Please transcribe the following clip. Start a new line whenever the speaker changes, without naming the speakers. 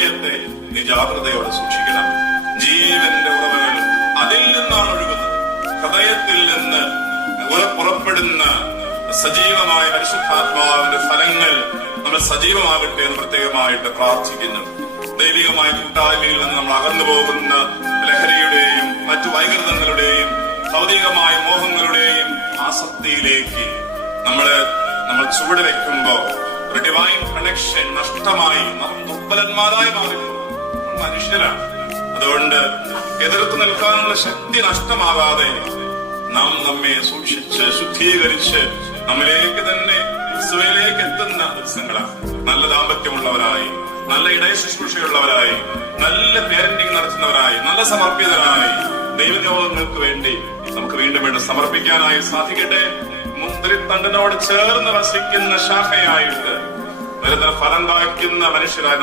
ഹൃദയത്തെ നിജാഗ്രതയോടെ സൂക്ഷിക്കണം. ജീവന്റെ ഉറവകൾ അതിൽ നിന്നാണ് ഒഴുകുന്നത്. ഹൃദയത്തിൽ നിന്ന് പുറപ്പെടുന്ന സജീവമായ പരിശുദ്ധാത്മാവിന്റെ ഫലങ്ങൾ നമ്മൾ സജീവമാകട്ടെ എന്ന് പ്രത്യേകമായിട്ട് പ്രാർത്ഥിക്കുന്നു. ദൈവികമായ കൂട്ടായ്മയിൽ നിന്ന് നമ്മൾ അകന്നു പോകുന്ന ലഹരിയുടെയും മറ്റു വൈകൃതങ്ങളുടെയും ഭൗതികമായ മോഹങ്ങളുടെയും ആസക്തിയിലേക്ക് നമ്മൾ നമ്മൾ ചുവട് വെക്കുമ്പോ ഒരു ഡിവൈൻ കണക്ഷൻ നഷ്ടമായി നാം ദുർബലന്മാരായി മാറി. മനുഷ്യരാണ് അതുകൊണ്ട് എതിർത്ത് നിൽക്കാനുള്ള ശക്തി നഷ്ടമാകാതെ നാം നമ്മെ സൂക്ഷിച്ച് ശുദ്ധീകരിച്ച് നമ്മിലേക്ക് തന്നെ ക്രിസ്തുവിലേക്ക് എത്തുന്ന ദിവസങ്ങളാണ് നല്ല ദാമ്പത്യമുള്ളവരായി നല്ല ഇടയ ശുശ്രൂഷയുള്ളവരായി നല്ല പേരന്റിംഗ് നടത്തുന്നവരായി നല്ല സമർപ്പിതരായി ദൈവനിയോഗങ്ങൾക്ക് വേണ്ടി നമുക്ക് വീണ്ടും വീണ്ടും സമർപ്പിക്കാനായി സാധിക്കട്ടെ. മുന്തിരിത്തണ്ടിനോട് ചേർന്ന് വസിക്കുന്ന ശാഖയായിട്ട് നിരന്തര ഫലം കായ്ക്കുന്ന മനുഷ്യരായി